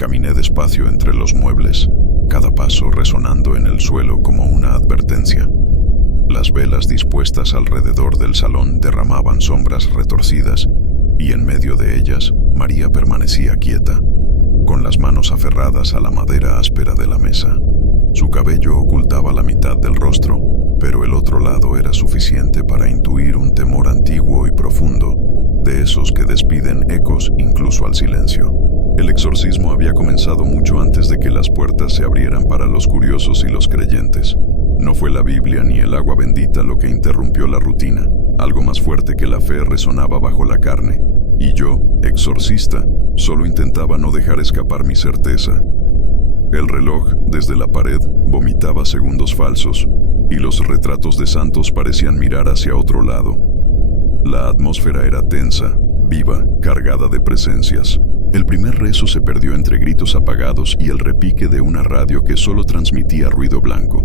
Caminé despacio entre los muebles, cada paso resonando en el suelo como una advertencia. Las velas dispuestas alrededor del salón derramaban sombras retorcidas, y en medio de ellas, María permanecía quieta, con las manos aferradas a la madera áspera de la mesa. Su cabello ocultaba la mitad del rostro, pero el otro lado era suficiente para intuir un temor antiguo y profundo, de esos que despiden ecos incluso al silencio. El exorcismo había comenzado mucho antes de que las puertas se abrieran para los curiosos y los creyentes. No fue la Biblia ni el agua bendita lo que interrumpió la rutina. Algo más fuerte que la fe resonaba bajo la carne. Y yo, exorcista, solo intentaba no dejar escapar mi certeza. El reloj, desde la pared, vomitaba segundos falsos, y los retratos de santos parecían mirar hacia otro lado. La atmósfera era tensa, viva, cargada de presencias. El primer rezo se perdió entre gritos apagados y el repique de una radio que solo transmitía ruido blanco.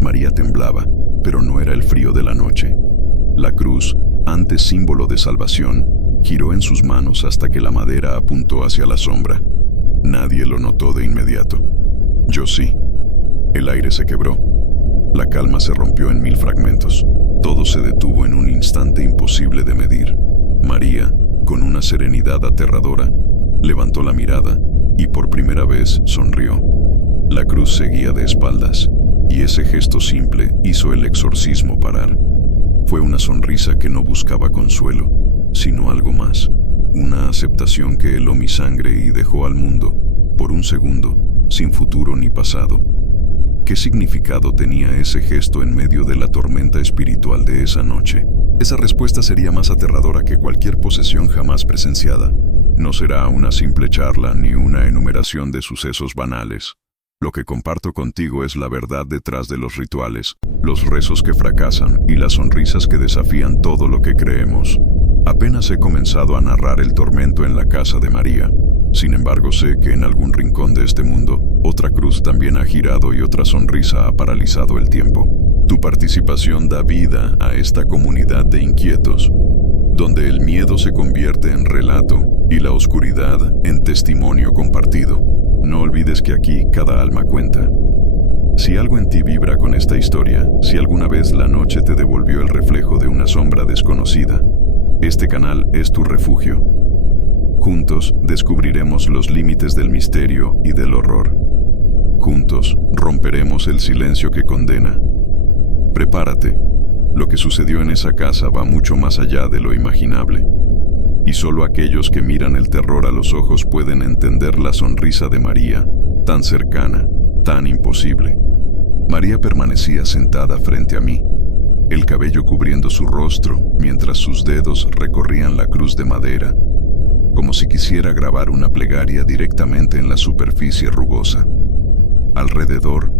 María temblaba, pero no era el frío de la noche. La cruz, antes símbolo de salvación, giró en sus manos hasta que la madera apuntó hacia la sombra. Nadie lo notó de inmediato. Yo sí. El aire se quebró. La calma se rompió en 1000 fragmentos. Todo se detuvo en un instante imposible de medir. María, con una serenidad aterradora, levantó la mirada y por primera vez sonrió. La cruz seguía de espaldas, y ese gesto simple hizo el exorcismo parar. Fue una sonrisa que no buscaba consuelo, sino algo más, una aceptación que heló mi sangre y dejó al mundo, por un segundo, sin futuro ni pasado. ¿Qué significado tenía ese gesto en medio de la tormenta espiritual de esa noche? Esa respuesta sería más aterradora que cualquier posesión jamás presenciada. No será una simple charla ni una enumeración de sucesos banales. Lo que comparto contigo es la verdad detrás de los rituales, los rezos que fracasan y las sonrisas que desafían todo lo que creemos. Apenas he comenzado a narrar el tormento en la casa de María. Sin embargo, sé que en algún rincón de este mundo, otra cruz también ha girado y otra sonrisa ha paralizado el tiempo. Tu participación da vida a esta comunidad de inquietos, donde el miedo se convierte en relato y la oscuridad en testimonio compartido. No olvides que aquí cada alma cuenta. Si algo en ti vibra con esta historia, si alguna vez la noche te devolvió el reflejo de una sombra desconocida, este canal es tu refugio. Juntos descubriremos los límites del misterio y del horror. Juntos romperemos el silencio que condena. Prepárate. Lo que sucedió en esa casa va mucho más allá de lo imaginable. Y solo aquellos que miran el terror a los ojos pueden entender la sonrisa de María, tan cercana, tan imposible. María permanecía sentada frente a mí, el cabello cubriendo su rostro mientras sus dedos recorrían la cruz de madera, como si quisiera grabar una plegaria directamente en la superficie rugosa. Alrededor,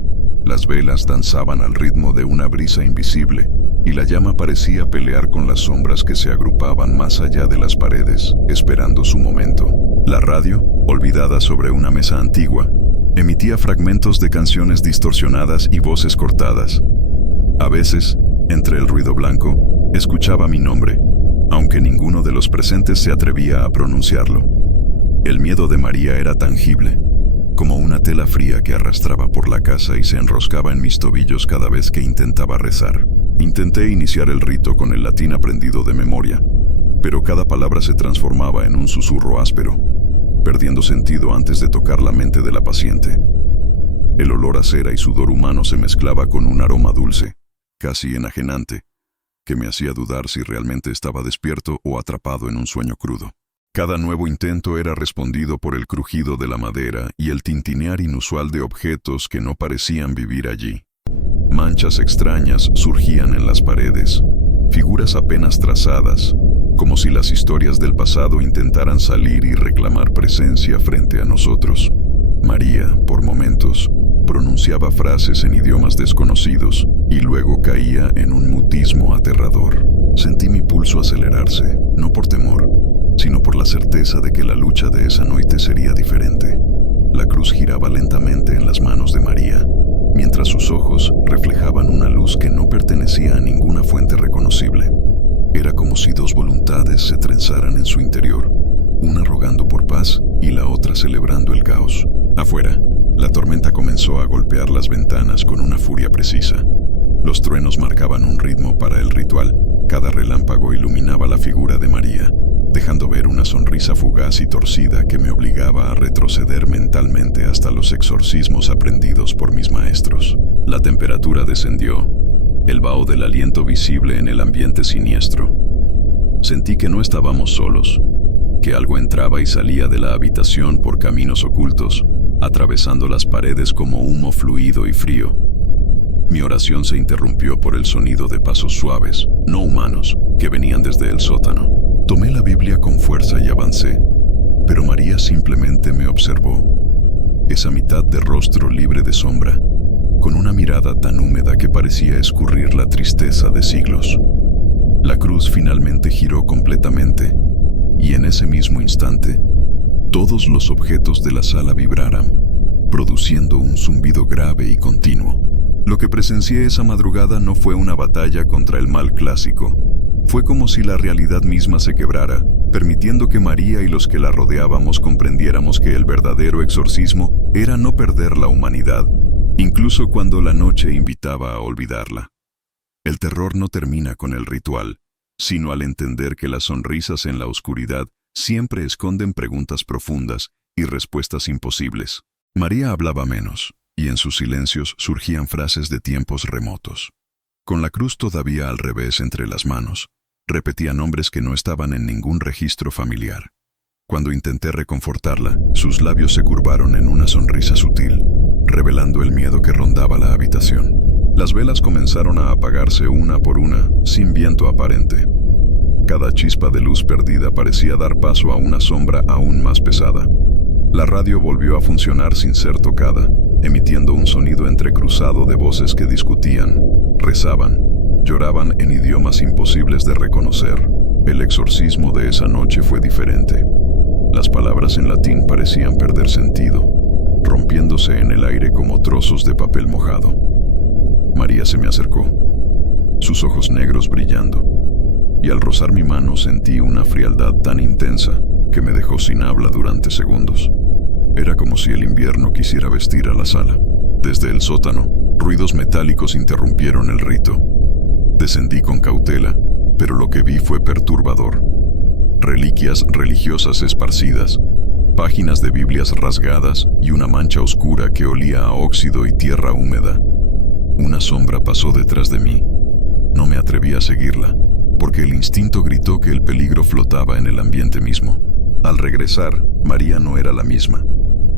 las velas danzaban al ritmo de una brisa invisible, y la llama parecía pelear con las sombras que se agrupaban más allá de las paredes, esperando su momento. La radio, olvidada sobre una mesa antigua, emitía fragmentos de canciones distorsionadas y voces cortadas. A veces, entre el ruido blanco, escuchaba mi nombre, aunque ninguno de los presentes se atrevía a pronunciarlo. El miedo de María era tangible, como una tela fría que arrastraba por la casa y se enroscaba en mis tobillos cada vez que intentaba rezar. Intenté iniciar el rito con el latín aprendido de memoria, pero cada palabra se transformaba en un susurro áspero, perdiendo sentido antes de tocar la mente de la paciente. El olor a cera y sudor humano se mezclaba con un aroma dulce, casi enajenante, que me hacía dudar si realmente estaba despierto o atrapado en un sueño crudo. Cada nuevo intento era respondido por el crujido de la madera y el tintinear inusual de objetos que no parecían vivir allí. Manchas extrañas surgían en las paredes, figuras apenas trazadas, como si las historias del pasado intentaran salir y reclamar presencia frente a nosotros. María, por momentos, pronunciaba frases en idiomas desconocidos y luego caía en un mutismo aterrador. Sentí mi pulso acelerarse, no por temor, sino por la certeza de que la lucha de esa noche sería diferente. La cruz giraba lentamente en las manos de María, mientras sus ojos reflejaban una luz que no pertenecía a ninguna fuente reconocible. Era como si dos voluntades se trenzaran en su interior, una rogando por paz y la otra celebrando el caos. Afuera, la tormenta comenzó a golpear las ventanas con una furia precisa. Los truenos marcaban un ritmo para el ritual. Cada relámpago iluminaba la figura de María, dejando ver una sonrisa fugaz y torcida que me obligaba a retroceder mentalmente hasta los exorcismos aprendidos por mis maestros. La temperatura descendió, el vaho del aliento visible en el ambiente siniestro. Sentí que no estábamos solos, que algo entraba y salía de la habitación por caminos ocultos, atravesando las paredes como humo fluido y frío. Mi oración se interrumpió por el sonido de pasos suaves, no humanos, que venían desde el sótano. Tomé la Biblia con fuerza y avancé, pero María simplemente me observó. Esa mitad de rostro libre de sombra, con una mirada tan húmeda que parecía escurrir la tristeza de siglos. La cruz finalmente giró completamente, y en ese mismo instante, todos los objetos de la sala vibraron, produciendo un zumbido grave y continuo. Lo que presencié esa madrugada no fue una batalla contra el mal clásico. Fue como si la realidad misma se quebrara, permitiendo que María y los que la rodeábamos comprendiéramos que el verdadero exorcismo era no perder la humanidad, incluso cuando la noche invitaba a olvidarla. El terror no termina con el ritual, sino al entender que las sonrisas en la oscuridad siempre esconden preguntas profundas y respuestas imposibles. María hablaba menos, y en sus silencios surgían frases de tiempos remotos. Con la cruz todavía al revés entre las manos, repetía nombres que no estaban en ningún registro familiar. Cuando intenté reconfortarla, sus labios se curvaron en una sonrisa sutil, revelando el miedo que rondaba la habitación. Las velas comenzaron a apagarse una por una, sin viento aparente. Cada chispa de luz perdida parecía dar paso a una sombra aún más pesada. La radio volvió a funcionar sin ser tocada, emitiendo un sonido entrecruzado de voces que discutían, rezaban, lloraban en idiomas imposibles de reconocer. El exorcismo de esa noche fue diferente. Las palabras en latín parecían perder sentido, rompiéndose en el aire como trozos de papel mojado. María se me acercó, sus ojos negros brillando, y al rozar mi mano sentí una frialdad tan intensa que me dejó sin habla durante segundos. Era como si el invierno quisiera vestir a la sala. Desde el sótano, ruidos metálicos interrumpieron el rito. Descendí con cautela, pero lo que vi fue perturbador. Reliquias religiosas esparcidas, páginas de Biblias rasgadas y una mancha oscura que olía a óxido y tierra húmeda. Una sombra pasó detrás de mí. No me atreví a seguirla, porque el instinto gritó que el peligro flotaba en el ambiente mismo. Al regresar, María no era la misma.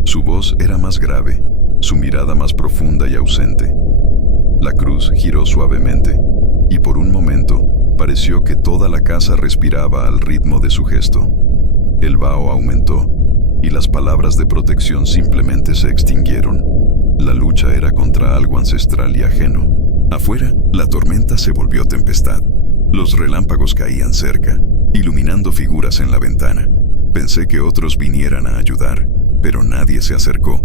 Su voz era más grave, su mirada más profunda y ausente. La cruz giró suavemente, y por un momento pareció que toda la casa respiraba al ritmo de su gesto. El vaho aumentó, y las palabras de protección simplemente se extinguieron. La lucha era contra algo ancestral y ajeno. Afuera, la tormenta se volvió tempestad. Los relámpagos caían cerca, iluminando figuras en la ventana. Pensé que otros vinieran a ayudar, pero nadie se acercó.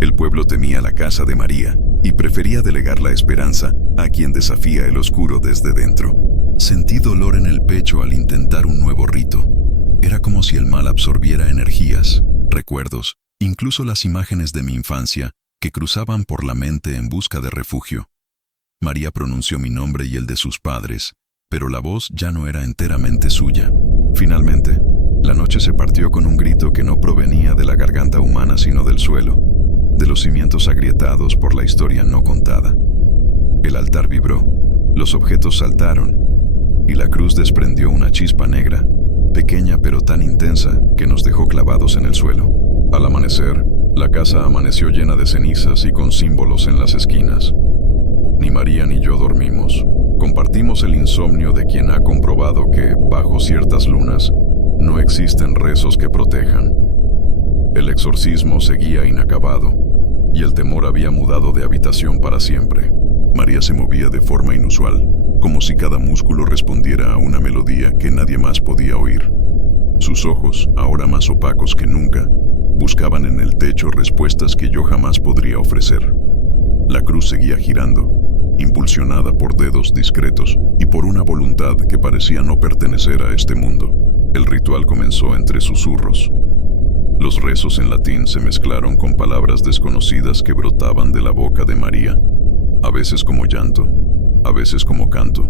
El pueblo temía la casa de María y prefería delegar la esperanza a quien desafía el oscuro desde dentro. Sentí dolor en el pecho al intentar un nuevo rito. Era como si el mal absorbiera energías, recuerdos, incluso las imágenes de mi infancia que cruzaban por la mente en busca de refugio. María pronunció mi nombre y el de sus padres, pero la voz ya no era enteramente suya. Finalmente, la noche se partió con un grito que no provenía de la garganta humana sino del suelo, de los cimientos agrietados por la historia no contada. El altar vibró, los objetos saltaron, y la cruz desprendió una chispa negra, pequeña pero tan intensa que nos dejó clavados en el suelo. Al amanecer, la casa amaneció llena de cenizas y con símbolos en las esquinas. Ni María ni yo dormimos. Compartimos el insomnio de quien ha comprobado que, bajo ciertas lunas, no existen rezos que protejan. El exorcismo seguía inacabado, y el temor había mudado de habitación para siempre. María se movía de forma inusual, como si cada músculo respondiera a una melodía que nadie más podía oír. Sus ojos, ahora más opacos que nunca, buscaban en el techo respuestas que yo jamás podría ofrecer. La cruz seguía girando, impulsionada por dedos discretos y por una voluntad que parecía no pertenecer a este mundo. El ritual comenzó entre susurros. Los rezos en latín se mezclaron con palabras desconocidas que brotaban de la boca de María, a veces como llanto, a veces como canto.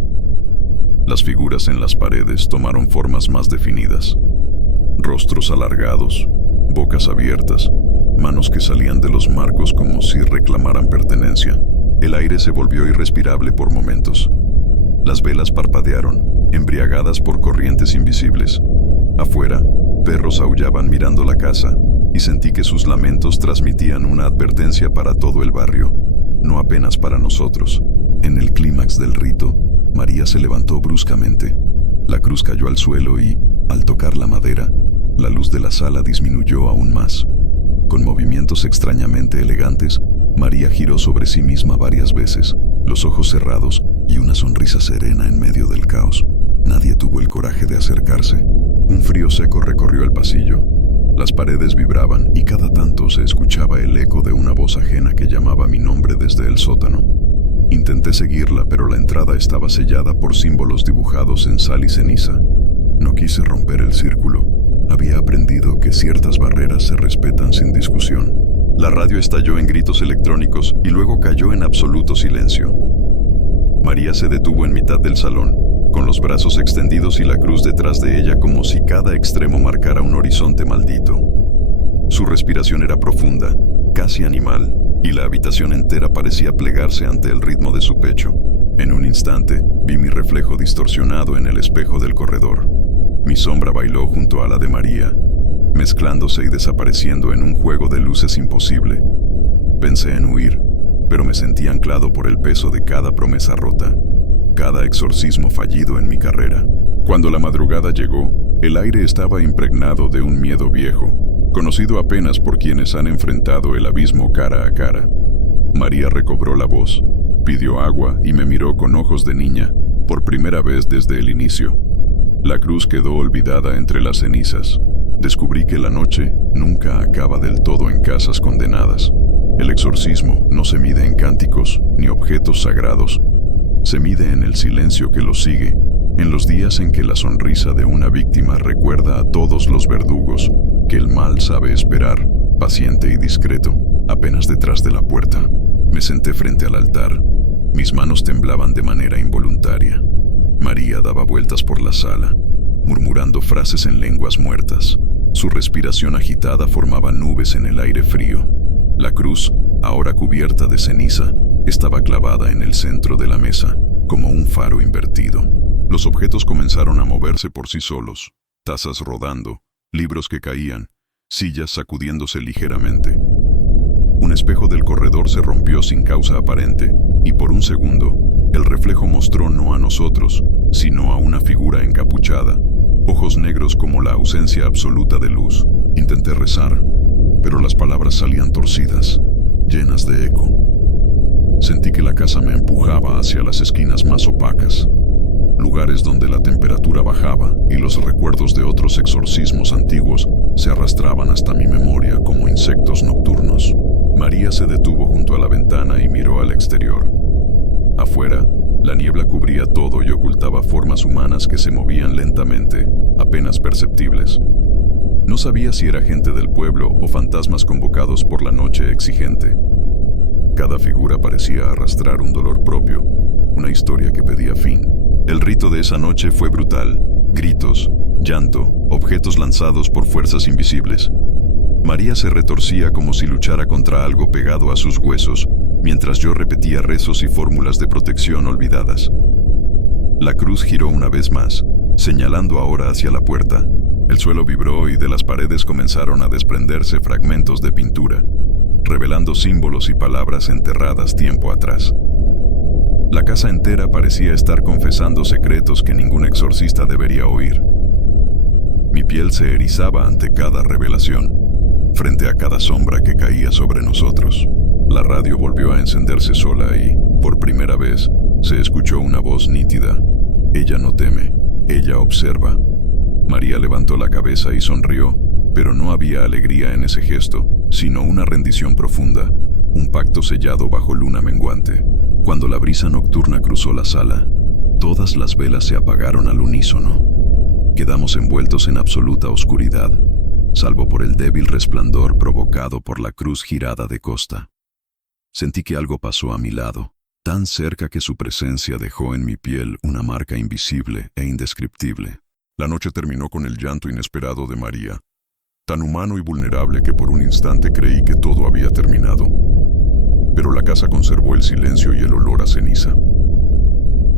Las figuras en las paredes tomaron formas más definidas. Rostros alargados, bocas abiertas, manos que salían de los marcos como si reclamaran pertenencia. El aire se volvió irrespirable por momentos. Las velas parpadearon, embriagadas por corrientes invisibles. Afuera, perros aullaban mirando la casa, y sentí que sus lamentos transmitían una advertencia para todo el barrio, no apenas para nosotros. En el clímax del rito, María se levantó bruscamente. La cruz cayó al suelo y, al tocar la madera, la luz de la sala disminuyó aún más. Con movimientos extrañamente elegantes, María giró sobre sí misma varias veces, los ojos cerrados y una sonrisa serena en medio del caos. Nadie tuvo el coraje de acercarse. Un frío seco recorrió el pasillo. Las paredes vibraban y cada tanto se escuchaba el eco de una voz ajena que llamaba mi nombre desde el sótano. Intenté seguirla, pero la entrada estaba sellada por símbolos dibujados en sal y ceniza. No quise romper el círculo. Había aprendido que ciertas barreras se respetan sin discusión. La radio estalló en gritos electrónicos y luego cayó en absoluto silencio. María se detuvo en mitad del salón, con los brazos extendidos y la cruz detrás de ella como si cada extremo marcara un horizonte maldito. Su respiración era profunda, casi animal, y la habitación entera parecía plegarse ante el ritmo de su pecho. En un instante, vi mi reflejo distorsionado en el espejo del corredor. Mi sombra bailó junto a la de María, mezclándose y desapareciendo en un juego de luces imposible. Pensé en huir, pero me sentí anclado por el peso de cada promesa rota, cada exorcismo fallido en mi carrera. Cuando la madrugada llegó, el aire estaba impregnado de un miedo viejo, conocido apenas por quienes han enfrentado el abismo cara a cara. María recobró la voz, pidió agua y me miró con ojos de niña, por primera vez desde el inicio. La cruz quedó olvidada entre las cenizas. Descubrí que la noche nunca acaba del todo en casas condenadas. El exorcismo no se mide en cánticos ni objetos sagrados. Se mide en el silencio que lo sigue, en los días en que la sonrisa de una víctima recuerda a todos los verdugos que el mal sabe esperar, paciente y discreto, apenas detrás de la puerta. Me senté frente al altar. Mis manos temblaban de manera involuntaria. María daba vueltas por la sala, murmurando frases en lenguas muertas. Su respiración agitada formaba nubes en el aire frío. La cruz, ahora cubierta de ceniza, estaba clavada en el centro de la mesa, como un faro invertido. Los objetos comenzaron a moverse por sí solos, tazas rodando, libros que caían, sillas sacudiéndose ligeramente. Un espejo del corredor se rompió sin causa aparente, y por un segundo, el reflejo mostró no a nosotros, sino a una figura encapuchada, ojos negros como la ausencia absoluta de luz. Intenté rezar, pero las palabras salían torcidas, llenas de eco. Sentí que la casa me empujaba hacia las esquinas más opacas, lugares donde la temperatura bajaba y los recuerdos de otros exorcismos antiguos se arrastraban hasta mi memoria como insectos nocturnos. María se detuvo junto a la ventana y miró al exterior. Afuera, la niebla cubría todo y ocultaba formas humanas que se movían lentamente, apenas perceptibles. No sabía si era gente del pueblo o fantasmas convocados por la noche exigente. Cada figura parecía arrastrar un dolor propio, una historia que pedía fin. El rito de esa noche fue brutal. Gritos, llanto, objetos lanzados por fuerzas invisibles. María se retorcía como si luchara contra algo pegado a sus huesos, mientras yo repetía rezos y fórmulas de protección olvidadas. La cruz giró una vez más, señalando ahora hacia la puerta. El suelo vibró y de las paredes comenzaron a desprenderse fragmentos de pintura, revelando símbolos y palabras enterradas tiempo atrás. La casa entera parecía estar confesando secretos que ningún exorcista debería oír. Mi piel se erizaba ante cada revelación, frente a cada sombra que caía sobre nosotros. La radio volvió a encenderse sola y, por primera vez, se escuchó una voz nítida. Ella no teme, ella observa. María levantó la cabeza y sonrió, pero no había alegría en ese gesto, sino una rendición profunda, un pacto sellado bajo luna menguante. Cuando la brisa nocturna cruzó la sala, todas las velas se apagaron al unísono. Quedamos envueltos en absoluta oscuridad, salvo por el débil resplandor provocado por la cruz girada de costa. Sentí que algo pasó a mi lado, tan cerca que su presencia dejó en mi piel una marca invisible e indescriptible. La noche terminó con el llanto inesperado de María, tan humano y vulnerable que por un instante creí que todo había terminado. Pero la casa conservó el silencio y el olor a ceniza.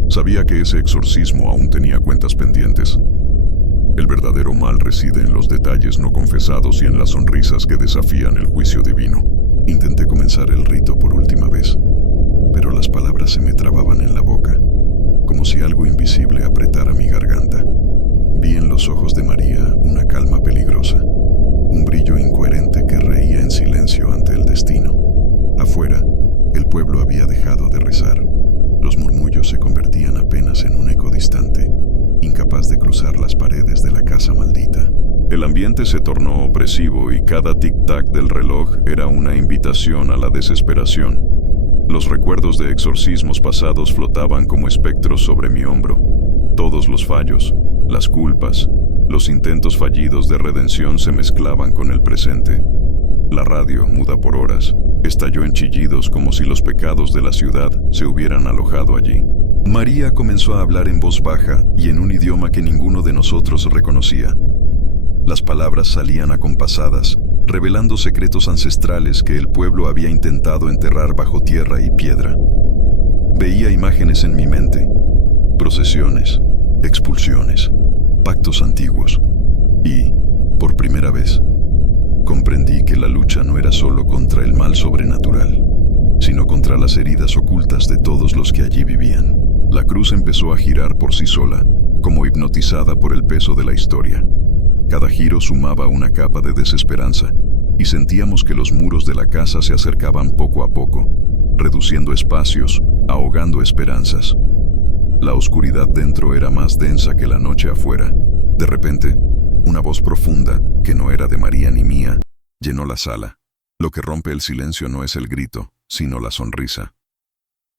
Sabía que ese exorcismo aún tenía cuentas pendientes. El verdadero mal reside en los detalles no confesados y en las sonrisas que desafían el juicio divino. Intenté comenzar el rito por última vez, pero las palabras se me trababan en la boca, como si algo invisible apretara mi garganta. Vi en los ojos de María una calma peligrosa, un brillo incoherente que reía en silencio ante el destino. Afuera, el pueblo había dejado de rezar. Los murmullos se convertían apenas en un eco distante, incapaz de cruzar las paredes de la casa maldita. El ambiente se tornó opresivo y cada tic-tac del reloj era una invitación a la desesperación. Los recuerdos de exorcismos pasados flotaban como espectros sobre mi hombro. Todos los fallos, las culpas, los intentos fallidos de redención se mezclaban con el presente. La radio, muda por horas, estalló en chillidos como si los pecados de la ciudad se hubieran alojado allí. María comenzó a hablar en voz baja y en un idioma que ninguno de nosotros reconocía. Las palabras salían acompasadas, revelando secretos ancestrales que el pueblo había intentado enterrar bajo tierra y piedra. Veía imágenes en mi mente, procesiones, expulsiones, pactos antiguos, y, por primera vez, comprendí que la lucha no era solo contra el mal sobrenatural, sino contra las heridas ocultas de todos los que allí vivían. La cruz empezó a girar por sí sola, como hipnotizada por el peso de la historia. Cada giro sumaba una capa de desesperanza, y sentíamos que los muros de la casa se acercaban poco a poco, reduciendo espacios, ahogando esperanzas. La oscuridad dentro era más densa que la noche afuera. De repente, una voz profunda, que no era de María ni mía, llenó la sala. Lo que rompe el silencio no es el grito, sino la sonrisa.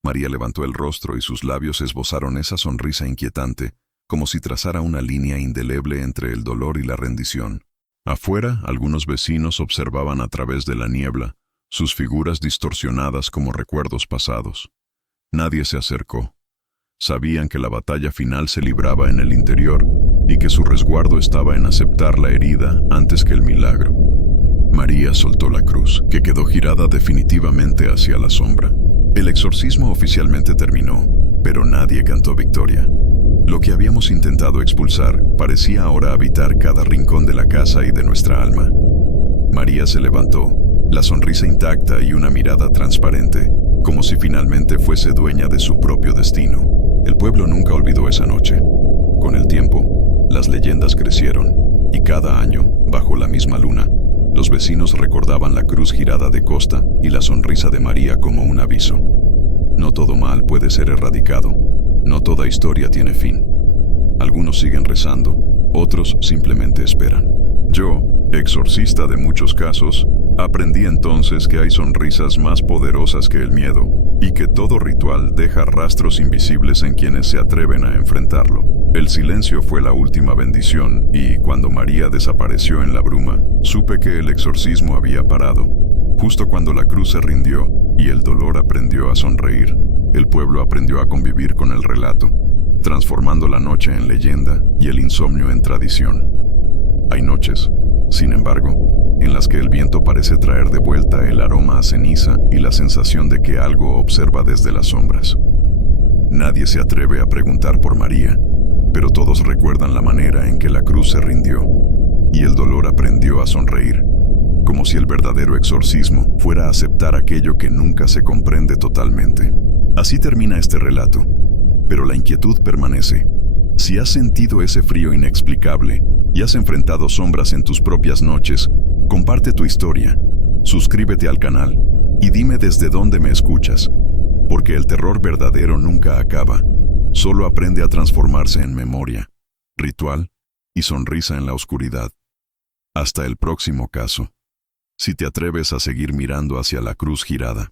María levantó el rostro y sus labios esbozaron esa sonrisa inquietante, como si trazara una línea indeleble entre el dolor y la rendición. Afuera, algunos vecinos observaban a través de la niebla, sus figuras distorsionadas como recuerdos pasados. Nadie se acercó. Sabían que la batalla final se libraba en el interior y que su resguardo estaba en aceptar la herida antes que el milagro. María soltó la cruz, que quedó girada definitivamente hacia la sombra. El exorcismo oficialmente terminó, pero nadie cantó victoria. Lo que habíamos intentado expulsar parecía ahora habitar cada rincón de la casa y de nuestra alma. María se levantó, la sonrisa intacta y una mirada transparente, como si finalmente fuese dueña de su propio destino. El pueblo nunca olvidó esa noche. Con el tiempo, las leyendas crecieron, y cada año, bajo la misma luna, los vecinos recordaban la cruz girada de costa y la sonrisa de María como un aviso. No todo mal puede ser erradicado. No toda historia tiene fin. Algunos siguen rezando, otros simplemente esperan. Yo, exorcista de muchos casos, aprendí entonces que hay sonrisas más poderosas que el miedo, y que todo ritual deja rastros invisibles en quienes se atreven a enfrentarlo. El silencio fue la última bendición, y cuando María desapareció en la bruma, supe que el exorcismo había parado. Justo cuando la cruz se rindió, y el dolor aprendió a sonreír, el pueblo aprendió a convivir con el relato, transformando la noche en leyenda y el insomnio en tradición. Hay noches, sin embargo, en las que el viento parece traer de vuelta el aroma a ceniza y la sensación de que algo observa desde las sombras. Nadie se atreve a preguntar por María, pero todos recuerdan la manera en que la cruz se rindió y el dolor aprendió a sonreír, como si el verdadero exorcismo fuera aceptar aquello que nunca se comprende totalmente. Así termina este relato, pero la inquietud permanece. Si has sentido ese frío inexplicable y has enfrentado sombras en tus propias noches, comparte tu historia, suscríbete al canal y dime desde dónde me escuchas, porque el terror verdadero nunca acaba, solo aprende a transformarse en memoria, ritual y sonrisa en la oscuridad. Hasta el próximo caso. Si te atreves a seguir mirando hacia la cruz girada,